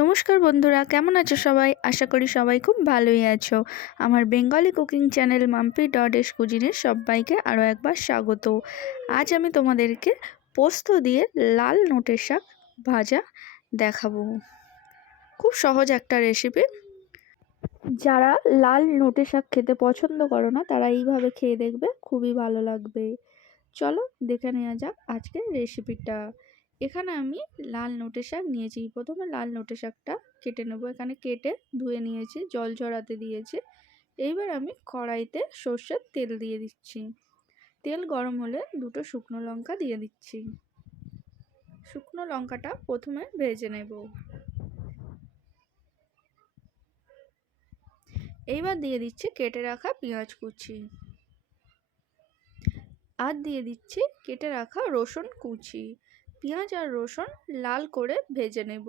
নমস্কার বন্ধুরা, কেমন আছো সবাই? আশা করি সবাই খুব ভালোই আছো। আমার বেঙ্গলি কুকিং চ্যানেল মাম্পি.এস কুজিনে সবাইকে আরও একবার স্বাগত। আজ আমি তোমাদেরকে পোস্ত দিয়ে লাল নোটের শাক ভাজা দেখাবো। খুব সহজ একটা রেসিপি। যারা লাল নোটের শাক খেতে পছন্দ করো না তারা এইভাবে খেয়ে দেখবে, খুবই ভালো লাগবে। চলো দেখে নেওয়া যাক আজকের রেসিপিটা। এখানে আমি লাল নোটে শাক নিয়েছি। প্রথমে লাল নোটে শাকটা কেটে নেব। এখানে কেটে ধুয়ে নিয়েছি, জল ঝরাতে দিয়েছি। এইবার আমি কড়াইতে সর্ষের তেল দিয়ে দিচ্ছি। তেল গরম হলে দুটো শুকনো লঙ্কা দিয়ে দিচ্ছি। শুকনো লঙ্কাটা প্রথমে ভেজে নেব। এইবার দিয়ে দিচ্ছি কেটে রাখা পেঁয়াজ কুচি, আর দিয়ে দিচ্ছি কেটে রাখা রসুন কুচি। পেঁয়াজ আর রসুন লাল করে ভেজে নেব।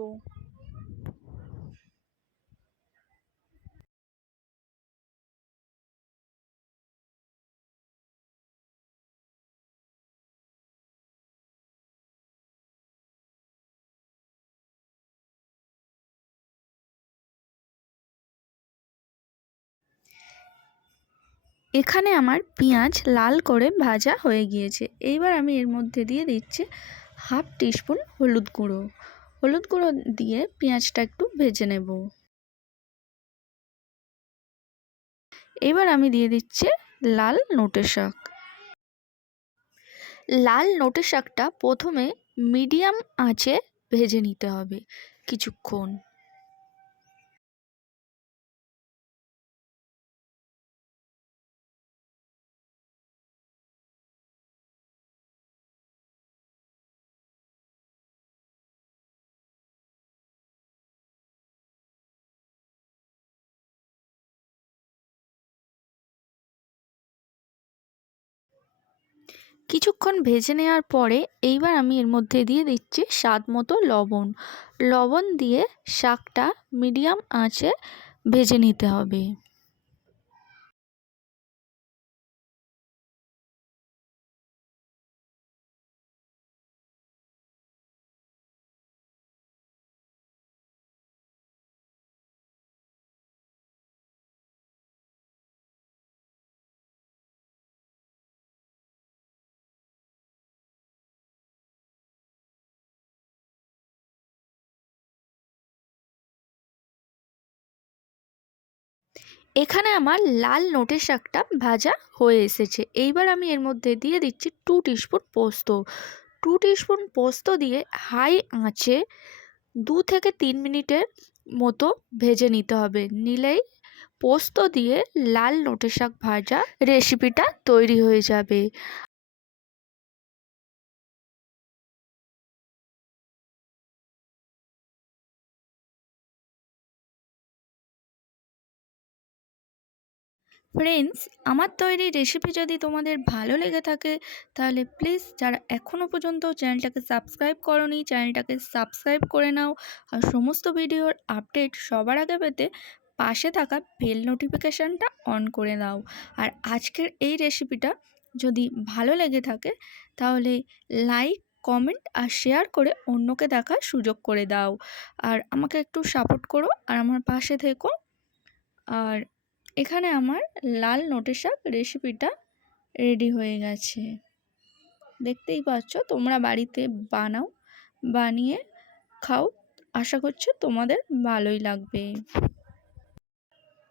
এখানে আমার পেঁয়াজ লাল করে ভাজা হয়ে গিয়েছে। এইবার আমি এর মধ্যে দিয়ে দিচ্ছি হাফ টিস্পুন হলুদ গুঁড়ো। হলুদ গুঁড়ো দিয়ে পেঁয়াজটা একটু ভেজে নেব। এবার আমি দিয়ে দিচ্ছি লাল নোটে শাক। লাল নোটে শাকটা প্রথমে মিডিয়াম আঁচে ভেজে নিতে হবে কিছুক্ষণ। কিছুক্ষণ ভেজে নেওয়ার পরে এইবার আমি এর মধ্যে দিয়ে দিচ্ছি স্বাদ মতো লবণ। লবণ দিয়ে শাকটা মিডিয়াম আঁচে ভেজে নিতে হবে। এখানে আমার লাল নোটে শাকটা ভাজা হয়ে এসেছে। এইবার আমি এর মধ্যে দিয়ে দিচ্ছি 2 টিস্পুন পোস্ত। 2 টিস্পুন পোস্ত দিয়ে হাই আঁচে 2 থেকে 3 মিনিটের মতো ভেজে নিতে হবে। নিলেই পোস্ত দিয়ে লাল নোটে শাক ভাজা রেসিপিটা তৈরি হয়ে যাবে। ফ্রেন্ডস, আমার তৈরি রেসিপি যদি তোমাদের ভালো লেগে থাকে তাহলে প্লিজ যারা এখনও পর্যন্ত চ্যানেলটাকে সাবস্ক্রাইব করোনি চ্যানেলটাকে সাবস্ক্রাইব করে নাও। আর সমস্ত ভিডিওর আপডেট সবার আগে পেতে পাশে থাকা বেল নোটিফিকেশানটা অন করে দাও। আর আজকের এই রেসিপিটা যদি ভালো লেগে থাকে তাহলে লাইক, কমেন্ট আর শেয়ার করে অন্যকে দেখার সুযোগ করে দাও। আর আমাকে একটু সাপোর্ট করো আর আমার পাশে থেকো। আর এখানে আমার লাল নোটে শাক রেসিপিটা রেডি হয়ে গেছে। দেখতেই পাচ্ছ, তোমরা বাড়িতে বানাও, বানিয়ে খাও। আশা করছি তোমাদের ভালোই লাগবে।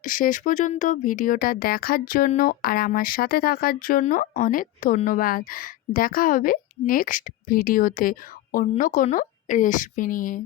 শেষ পর্যন্ত ভিডিওটা দেখার জন্য আর আমার সাথে থাকার জন্য অনেক ধন্যবাদ। দেখা হবে নেক্সট ভিডিওতে অন্য কোনো রেসিপি নিয়ে।